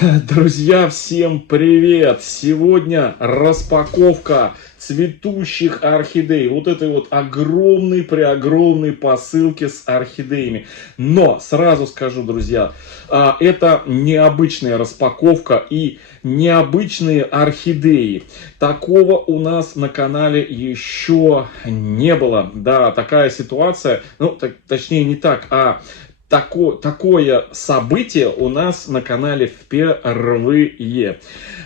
Друзья, всем привет! Сегодня распаковка цветущих орхидей. Вот этой вот огромной посылки с орхидеями. Но сразу скажу, друзья, это необычная распаковка и необычные орхидеи. Такого у нас на канале еще не было. Да, такая ситуация, точнее не так, такое событие у нас на канале впервые.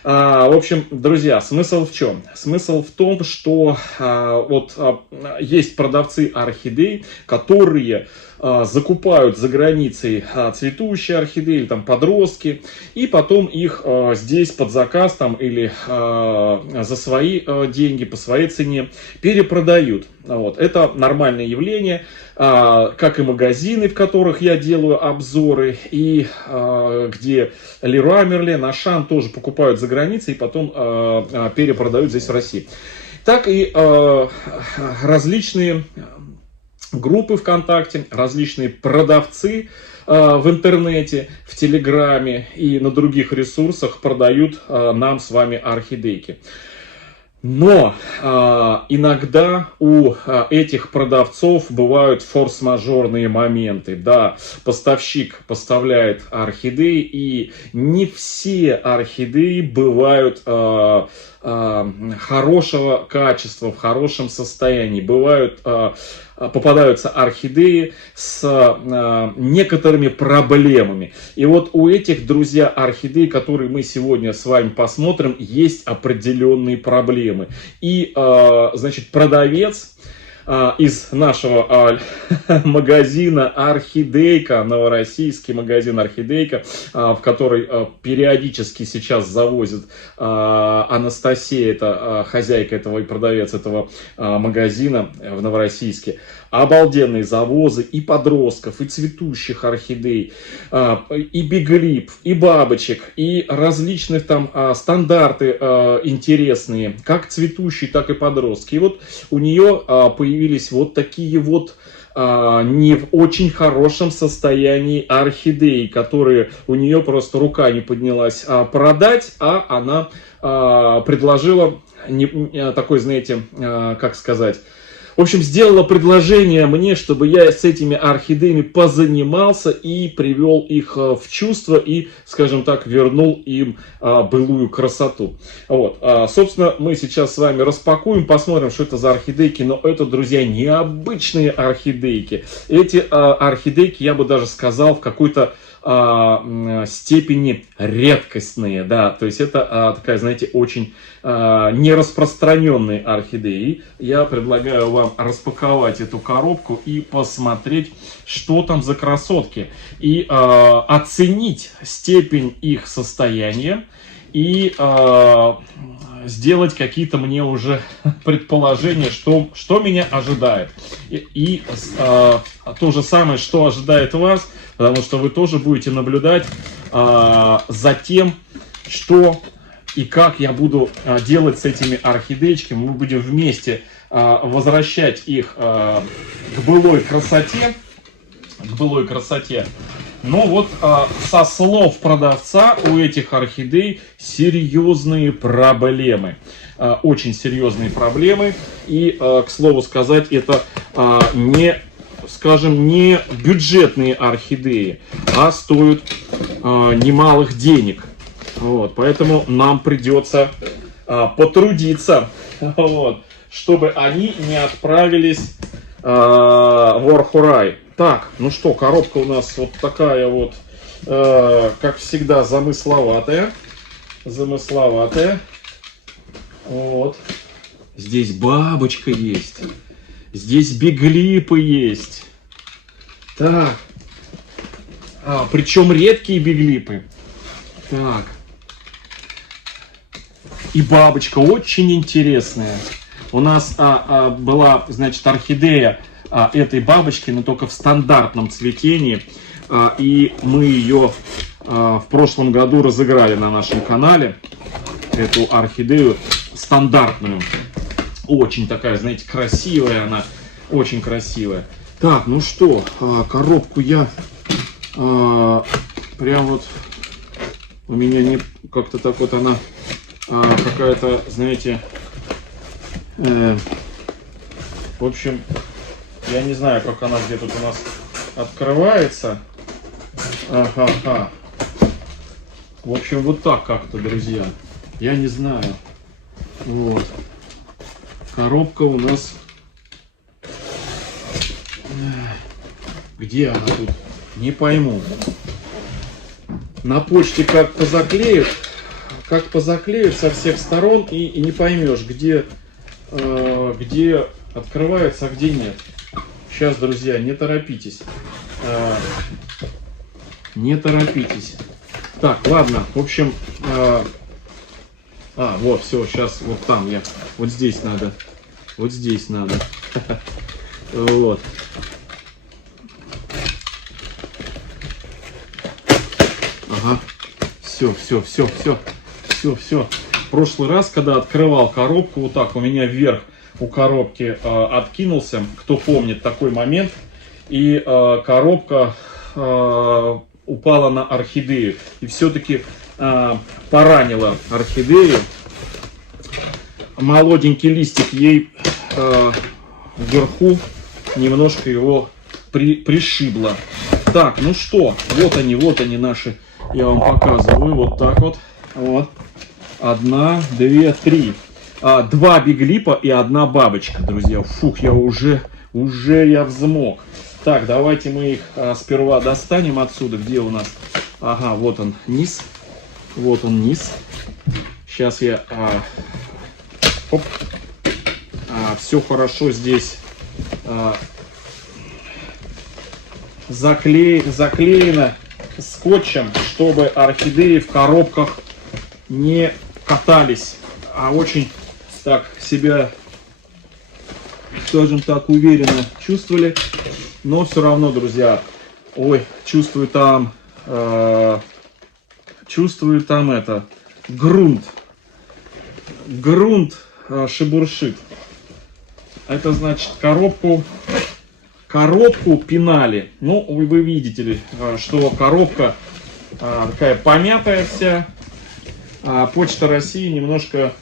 В общем, друзья, смысл в чем? Смысл в том, что есть продавцы орхидей, которые закупают за границей цветущие орхидеи, или там подростки, и потом их здесь под заказ там, или за свои деньги, по своей цене перепродают. Вот. Это нормальное явление, как и магазины, в которых я делаю обзоры, и где Leroy Merlin, Ашан тоже покупают за границей и потом перепродают здесь в России. Так и различные группы ВКонтакте, различные продавцы в интернете, в Телеграме и на других ресурсах продают нам с вами орхидейки. Но иногда у этих продавцов бывают форс-мажорные моменты. Да, поставщик поставляет орхидеи, и не все орхидеи бывают хорошего качества, в хорошем состоянии. Попадаются орхидеи с некоторыми проблемами. И вот у этих, друзья, орхидей, которые мы сегодня с вами посмотрим, есть определенные проблемы. И, значит, продавец из нашего магазина Орхидейка, новороссийский магазин Орхидейка, в который периодически сейчас завозит Анастасия, это хозяйка этого и продавец этого магазина в Новороссийске. Обалденные завозы и подростков, и цветущих орхидей, и биглип, и бабочек, и различных там стандарты интересные, как цветущие, так и подростки. И вот у нее появились вот такие вот не в очень хорошем состоянии орхидеи, которые у нее просто рука не поднялась продать, а она предложила такой, знаете, как сказать, в общем, сделала предложение мне, чтобы я с этими орхидеями позанимался и привел их в чувство и, скажем так, вернул им былую красоту. Вот. Собственно, мы сейчас с вами распакуем, посмотрим, что это за орхидейки. Но это, друзья, необычные орхидейки. Эти орхидейки, я бы даже сказал, в какой-то степени редкостные, да, то есть это такая, знаете, очень нераспространенные орхидеи. Я предлагаю вам распаковать эту коробку и посмотреть, что там за красотки, и оценить степень их состояния, и сделать какие-то мне уже предположения, что меня ожидает. И то же самое, что ожидает вас, потому что вы тоже будете наблюдать за тем, что и как я буду делать с этими орхидеечками. Мы будем вместе возвращать их к былой красоте. Но вот со слов продавца у этих орхидей серьезные проблемы. Очень серьезные проблемы. И, к слову сказать, это не бюджетные орхидеи, а стоят немалых денег. Вот, поэтому нам придется потрудиться, вот, чтобы они не отправились в Орхурай. Так, ну что, коробка у нас вот такая вот, как всегда, замысловатая. Вот. Здесь бабочка есть. Здесь биглипы есть. Так. Причем редкие биглипы. Так. И бабочка очень интересная. У нас была, значит, орхидея этой бабочки, но только в стандартном цветении. И мы ее в прошлом году разыграли на нашем канале. Эту орхидею стандартную. Очень такая, знаете, красивая она. Очень красивая. Так, ну что, коробку я прям вот у меня не как-то так вот она какая-то, знаете, в общем, я не знаю, как она где тут у нас открывается. Ага. В общем, вот так как-то, друзья. Я не знаю. Вот. Коробка у нас... Где она тут? Не пойму. На почте как позаклеют со всех сторон, и не поймешь, где открывается, а где нет. Сейчас, друзья, не торопитесь. Не торопитесь. Так, ладно, в общем... вот, все, сейчас вот там я. Вот здесь надо. Вот здесь надо. Вот. Ага. Все. В прошлый раз, когда открывал коробку, вот так у меня вверх у коробки откинулся, кто помнит такой момент, и коробка упала на орхидею. И все-таки поранила орхидею. Молоденький листик ей вверху немножко его пришибло. Так, ну что, вот они наши, я вам показываю, вот так вот. Вот. 1, 2, 3. 2 биглипа и 1 бабочка, друзья. Фух, я уже я взмок. Так, давайте мы их сперва достанем отсюда. Где у нас? Ага, вот он низ. Вот он низ. Сейчас я... все хорошо здесь заклеено скотчем, чтобы орхидеи в коробках не катались, а очень так себя, скажем так, уверенно чувствовали. Но все равно, друзья, чувствую там это грунт шебуршит. Это значит коробку пинали. Ну, вы видите ли, что коробка такая помятая вся. Почта России немножко,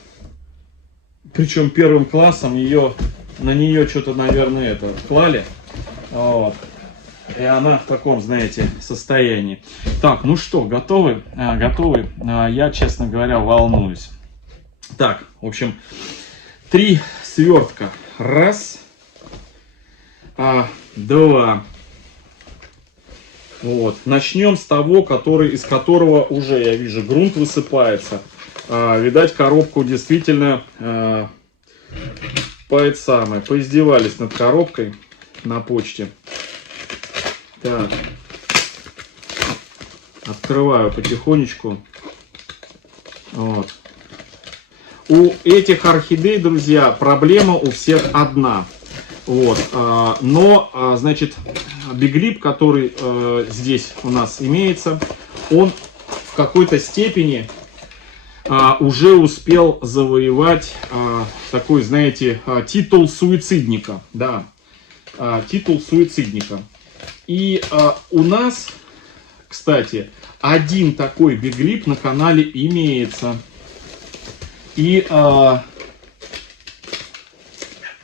причем первым классом, на нее что-то, наверное, клали. Вот. И она в таком, знаете, состоянии. Так, ну что, готовы? Готовы? Я, честно говоря, волнуюсь. Так, в общем, 3 свертка. 1, 2. Вот. Начнем с того, из которого уже, я вижу, грунт высыпается. Видать, коробку действительно поиздевались над коробкой на почте. Так. Открываю потихонечку. Вот. У этих орхидей, друзья, проблема у всех одна. Вот. Но, значит, биглип, который здесь у нас имеется, он в какой-то степени уже успел завоевать такой, знаете, титул суицидника. Да, титул суицидника. И у нас, кстати, один такой биглип на канале имеется. И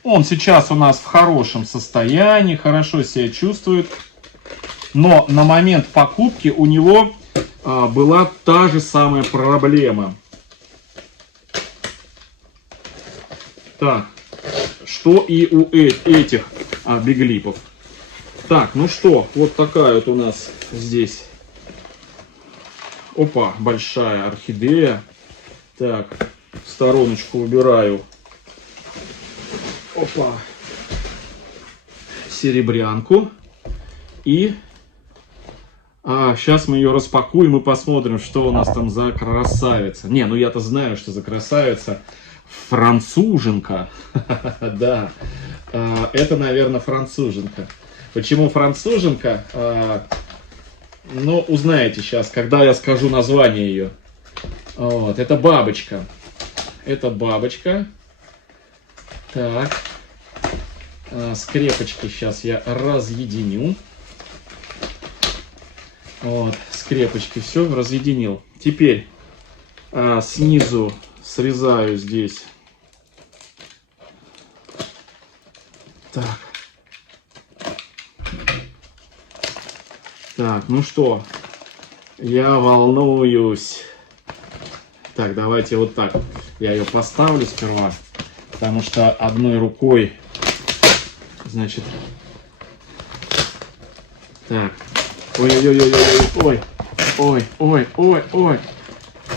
он сейчас у нас в хорошем состоянии, хорошо себя чувствует. Но на момент покупки у него была та же самая проблема. Так, что и у этих биглипов. Так, ну что, вот такая вот у нас здесь. Опа, большая орхидея. Так, в стороночку убираю. Опа. Серебрянку. И сейчас мы ее распакуем и посмотрим, что у нас там за красавица. Не, ну я-то знаю, что за красавица. Француженка. Да, это, наверное, француженка. Почему француженка? Ну, узнаете сейчас, когда я скажу название ее. Вот, это бабочка. Это бабочка. Так. Скрепочки сейчас я разъединю. Вот, скрепочкой все разъединил. Теперь снизу срезаю здесь. Так. Так, ну что, я волнуюсь. Так, давайте вот так. Я ее поставлю сперва, потому что одной рукой, значит, так. Ой-ой-ой-ой-ой-ой. Ой-ой-ой-ой.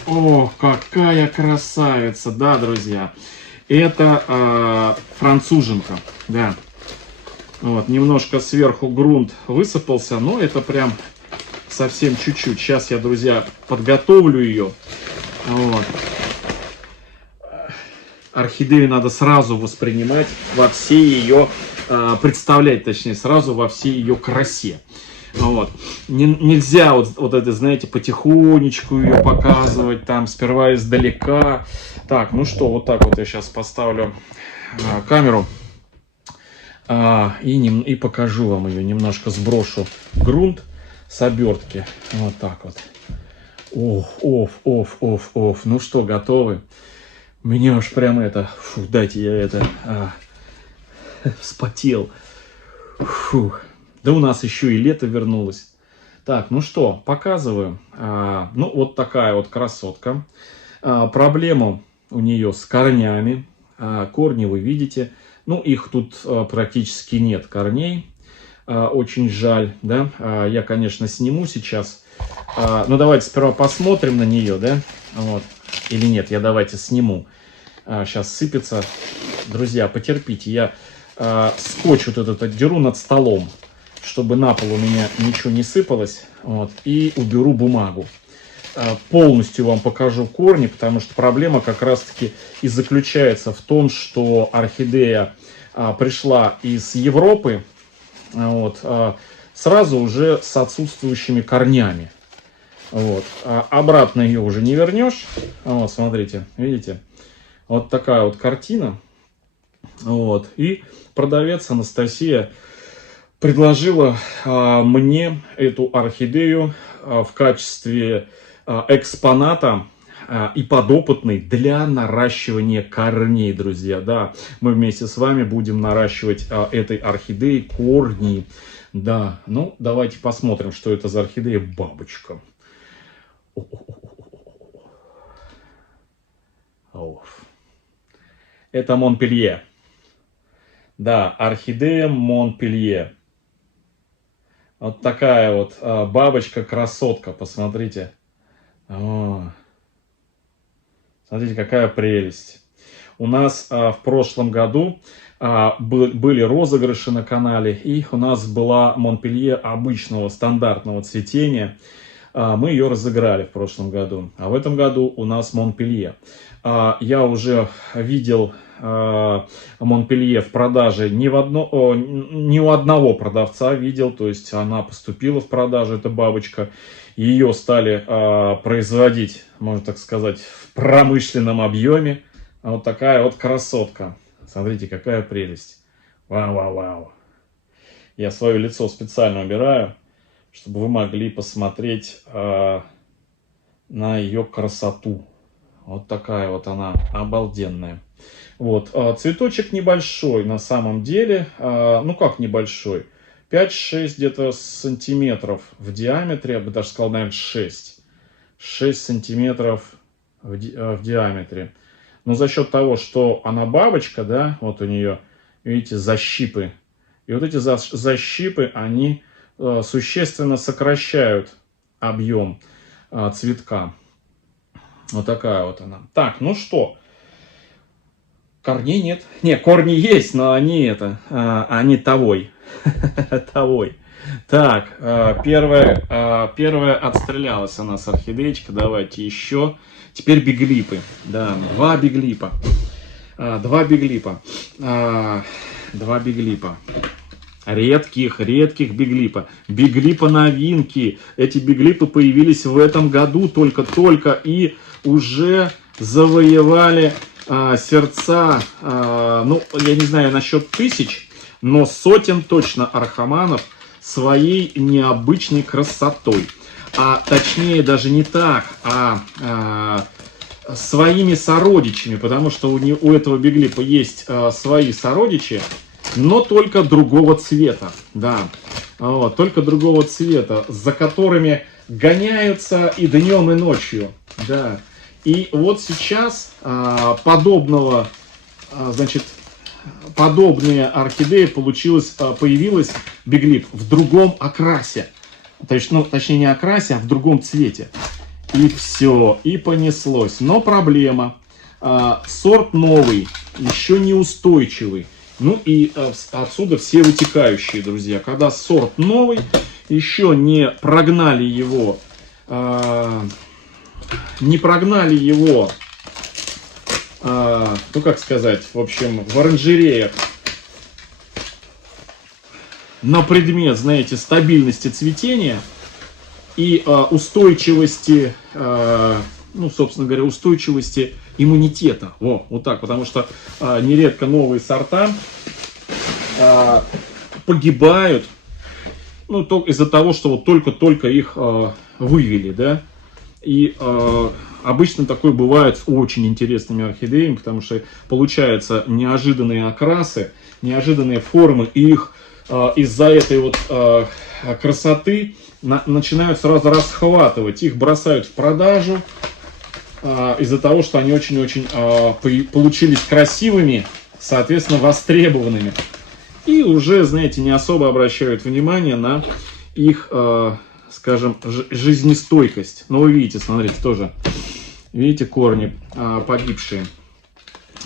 О, какая красавица, да, друзья. Это француженка, да. Вот, немножко сверху грунт высыпался, но это прям совсем чуть-чуть. Сейчас я, друзья, подготовлю ее. Вот. Орхидею надо сразу воспринимать во всей ее, представлять, точнее, сразу во всей ее красе. Вот. Нельзя вот это, знаете, потихонечку ее показывать, там, сперва издалека. Так, ну что, вот так вот я сейчас поставлю камеру и покажу вам ее. Немножко сброшу грунт с обертки. Вот так вот. Оф. Ну что, готовы? Мне уж прям это... Фу, дайте я это... вспотел. Фу. Да у нас еще и лето вернулось. Так, ну что, показываю. Ну, вот такая вот красотка. Проблема у нее с корнями. Корни вы видите. Ну, их тут практически нет корней. Очень жаль, да. Я, конечно, сниму сейчас. Ну, давайте сперва посмотрим на нее, да. Вот. Или нет, я давайте сниму. Сейчас сыпется. Друзья, потерпите. Я скотч вот этот отдеру над столом, чтобы на пол у меня ничего не сыпалось. Вот. И уберу бумагу. Полностью вам покажу корни, потому что проблема как раз-таки и заключается в том, что орхидея пришла из Европы, вот, сразу уже с отсутствующими корнями. Вот. Обратно ее уже не вернешь. Вот, смотрите, видите? Вот такая вот картина. Вот. И продавец Анастасия предложила мне эту орхидею в качестве экспоната и подопытный для наращивания корней, друзья. Да, мы вместе с вами будем наращивать этой орхидеи корни. Да, ну давайте посмотрим, что это за орхидея. Бабочка. Это Монпелье. Да, орхидея Монпелье. Вот такая вот бабочка-красотка, посмотрите. Смотрите, какая прелесть. У нас в прошлом году были розыгрыши на канале, и у нас была Монпелье обычного стандартного цветения. Мы ее разыграли в прошлом году, а в этом году у нас Монпелье. Я уже видел Монпелье в продаже не у одного продавца видел, то есть она поступила в продажу, эта бабочка. Ее стали производить, можно так сказать, в промышленном объеме. Вот такая вот красотка. Смотрите, какая прелесть. Вау. Я свое лицо специально убираю, чтобы вы могли посмотреть на ее красоту. Вот такая вот она обалденная. Вот, цветочек небольшой на самом деле. Ну как небольшой? 5-6 где-то сантиметров в диаметре. Я бы даже сказал, наверное, 6 сантиметров в диаметре. Но за счет того, что она бабочка, да, вот у нее, видите, защипы. И вот эти защипы, они существенно сокращают объем цветка. Вот такая вот она. Так, ну что? Корней нет. Не, корни есть, но они они тавой. Тавой. Так, первая отстрелялась у нас орхидеечка. Давайте еще. Теперь биглипы. Да, два биглипа. Два биглипа. Редких биглипа. Биглипа новинки. Эти биглипы появились в этом году только и уже завоевали сердца, ну, я не знаю насчет тысяч, но сотен точно архаманов своей необычной красотой. а точнее даже не так, своими сородичами, потому что у этого биглипа есть свои сородичи, но только другого цвета, да, вот, только другого цвета, за которыми гоняются и днем, и ночью, да. И вот сейчас подобная орхидея появилась биглип в другом окрасе, то есть, ну, точнее не окрасе, а в другом цвете. И все, и понеслось. Но проблема. Сорт новый, еще неустойчивый. Ну и отсюда все вытекающие, друзья. Когда сорт новый, еще не прогнали его, ну как сказать, в общем, в оранжереях на предмет, знаете, стабильности цветения и устойчивости, ну, собственно говоря, устойчивости иммунитета. Вот так, потому что нередко новые сорта погибают, ну, только из-за того, что вот только-только их вывели, да. И обычно такое бывает с очень интересными орхидеями, потому что получаются неожиданные окрасы, неожиданные формы, и их из-за этой вот красоты начинают сразу расхватывать, их бросают в продажу из-за того, что они очень-очень получились красивыми, соответственно, востребованными. И уже, знаете, не особо обращают внимание на их, скажем, жизнестойкость. Но вы видите, смотрите, тоже, видите, корни погибшие.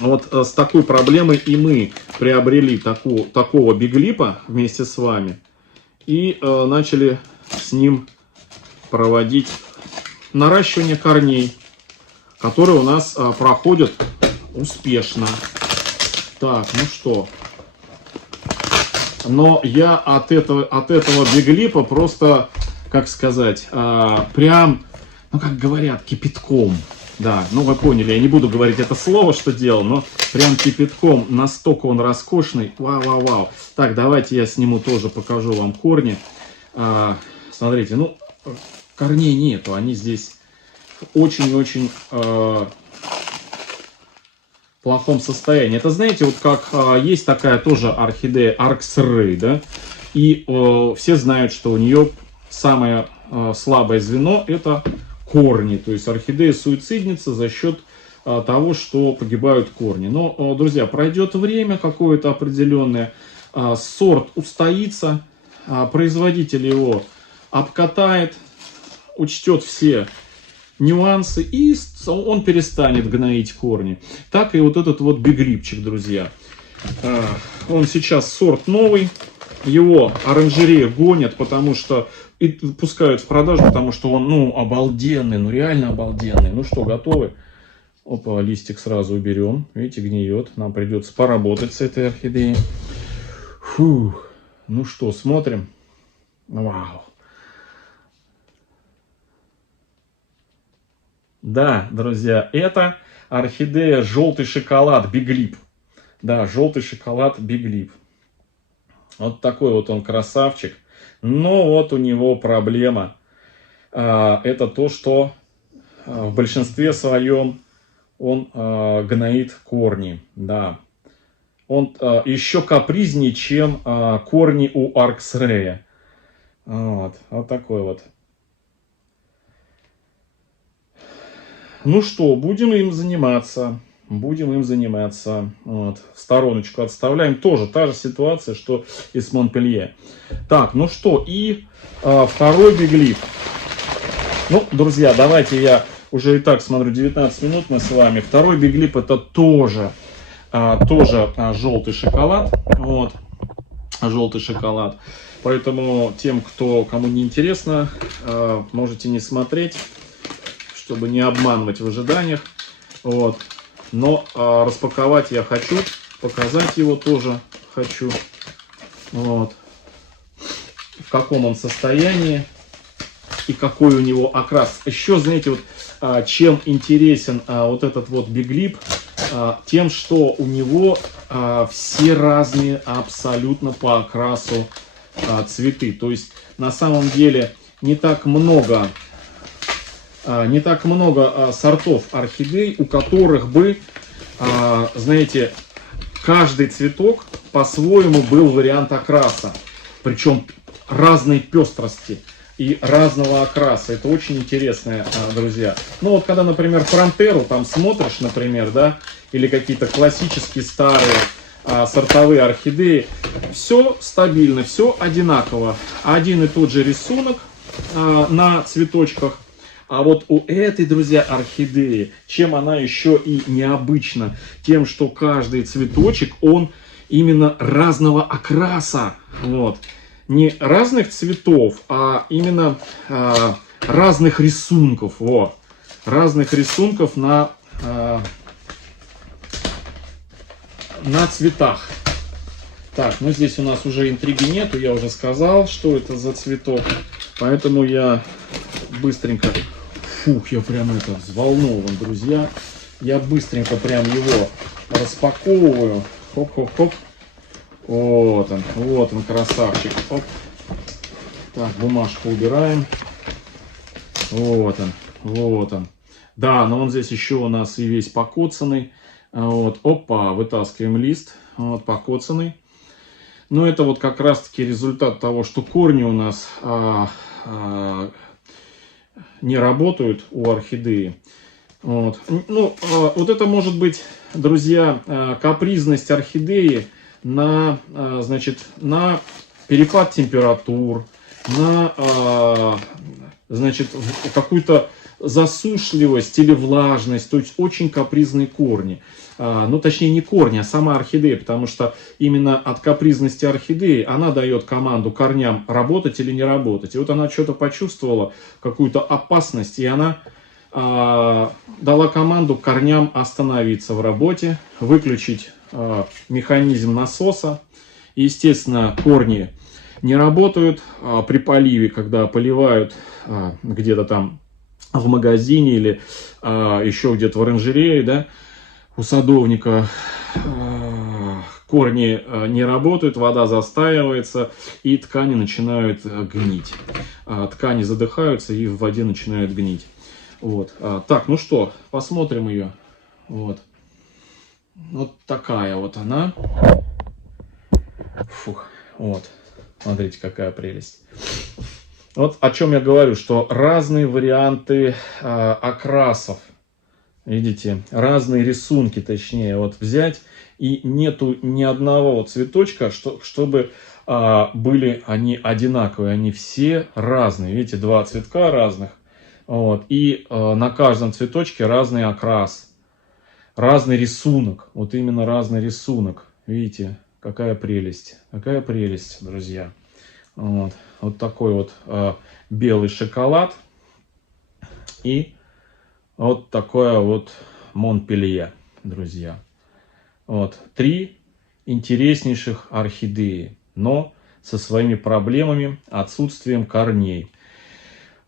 Вот с такой проблемой и мы приобрели такого биглипа вместе с вами и начали с ним проводить наращивание корней, которые у нас проходят успешно. Так, ну что, но я от этого биглипа просто, как сказать, прям, ну как говорят, кипятком. Да, ну вы поняли, я не буду говорить это слово, что делал, но прям кипятком, настолько он роскошный. Вау-вау-вау. Так, давайте я сниму тоже, покажу вам корни. Смотрите, ну, корней нету, они здесь в очень-очень плохом состоянии. Это, знаете, вот как есть такая тоже орхидея Arxray, да, и все знают, что у нее самое слабое звено – это корни, то есть орхидея суицидница за счет того, что погибают корни. Но, друзья, пройдет время какое-то определенное, сорт устоится, производитель его обкатает, учтет все нюансы, и он перестанет гноить корни. Так и вот этот вот биглипчик, друзья. Он сейчас сорт новый, его оранжерея гонят, потому что и пускают в продажу, потому что он, ну, обалденный, ну, реально обалденный. Ну что, готовы? Опа, листик сразу уберем. Видите, гниет. Нам придется поработать с этой орхидеей. Фух. Ну что, смотрим. Вау. Да, друзья, это орхидея желтый шоколад биглип. Да, желтый шоколад биглип. Вот такой вот он красавчик. Но вот у него проблема. Это то, что в большинстве своем он гноит корни. Да. Он еще капризнее, чем корни у Arxray. Вот такой вот. Ну что, будем им заниматься. Будем им заниматься. Вот. В стороночку отставляем. Тоже та же ситуация, что и с Монпелье. Так, ну что, и второй биглип. Ну, друзья, давайте я уже и так смотрю, 19 минут мы с вами. Второй биглип — это тоже желтый шоколад. Вот. Желтый шоколад. Поэтому тем, кому не интересно, можете не смотреть, чтобы не обманывать в ожиданиях. Вот. Но распаковать я хочу, показать его тоже хочу. Вот. В каком он состоянии и какой у него окрас. Еще, знаете, вот чем интересен вот этот вот биглип, тем, что у него все разные абсолютно по окрасу цветы. То есть на самом деле не так много сортов орхидей, у которых бы, знаете, каждый цветок по-своему был вариант окраса. Причем разной пестрости и разного окраса. Это очень интересно, друзья. Ну вот когда, например, фронтеру там смотришь, например, да, или какие-то классические старые сортовые орхидеи, все стабильно, все одинаково. Один и тот же рисунок на цветочках. А вот у этой, друзья, орхидеи, чем она еще и необычна? Тем, что каждый цветочек, он именно разного окраса. Вот. Не разных цветов, а именно разных рисунков. Вот. Разных рисунков на цветах. Так, ну здесь у нас уже интриги нету, я уже сказал, что это за цветок. Поэтому я быстренько... Фух, я прям взволнован, друзья. Я быстренько прям его распаковываю. Хоп-хоп-хоп. Вот он, красавчик. Оп. Так, бумажку убираем. Вот он. Да, но он здесь еще у нас и весь покоцанный. Вот, опа, вытаскиваем лист. Вот, покоцанный. Но это вот как раз-таки результат того, что корни у нас не работают у орхидеи. Вот. Ну, вот это может быть, друзья, капризность орхидеи на, значит, на перепад температур, на, значит, какую-то засушливость или влажность, то есть очень капризные корни. Ну, точнее, не корни, а сама орхидея, потому что именно от капризности орхидеи она дает команду корням работать или не работать. И вот она что-то почувствовала, какую-то опасность, и она дала команду корням остановиться в работе, выключить механизм насоса. И, естественно, корни не работают при поливе, когда поливают где-то там в магазине или еще где-то в оранжерее, да, у садовника корни не работают, вода застаивается, и ткани начинают гнить. Ткани задыхаются и в воде начинают гнить. Вот. Так, ну что, посмотрим ее. Вот. Вот такая вот она. Фух. Вот. Смотрите, какая прелесть. Вот о чем я говорю, что разные варианты окрасов. Видите, разные рисунки, точнее, вот взять, и нету ни одного цветочка, чтобы были они одинаковые, они все разные. Видите, два цветка разных, вот, и на каждом цветочке разный окрас, разный рисунок, вот именно разный рисунок. Видите, какая прелесть, друзья. Вот, вот такой вот белый шоколад и вот такое вот Монпелье, друзья. Вот 3 интереснейших орхидеи, но со своими проблемами, отсутствием корней.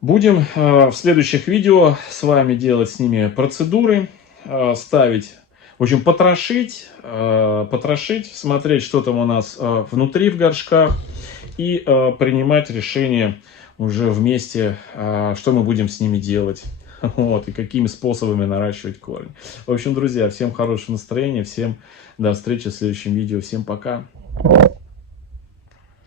Будем в следующих видео с вами делать с ними процедуры, ставить, в общем, потрошить, смотреть, что там у нас внутри в горшках, и принимать решение уже вместе, что мы будем с ними делать. Вот, и какими способами наращивать корни. В общем, друзья, всем хорошего настроения, всем до встречи в следующем видео, всем пока.